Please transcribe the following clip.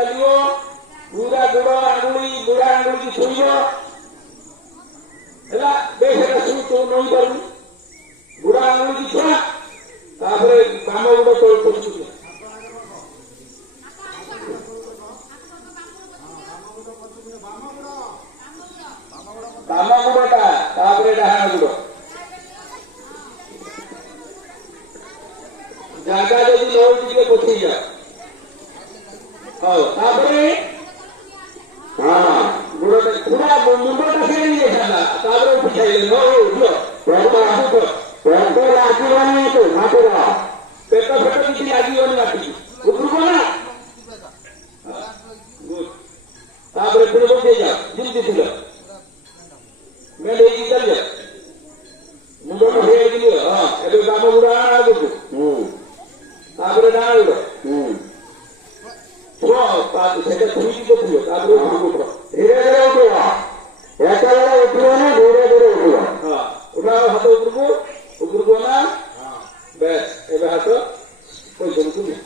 चलियो पूरा गुड़ आंगुली बुढ़ा आंगुली की छुईयो है देख शू तू नहीं करू बुढ़ा आंगुली की छुआ तापर काम गुड़ तो पशु काम गुड़टा तापर डाहाण गुड़ जगह जब लोग टे पठे तापर हाँ गुड़ पूरा मुंडा फेरी तापर पिछाई पेट फेट किसी लगे लाटी उपरको ना तापर फिर बोलते जा जिंदी थी मैं लेके चल जा मुंडा फेरी दियो हाँ एबे काम गुड़ा आगो तापर डाल गुड़ तो सेटा थुई तो थुई तापर धीरे धीरे उठो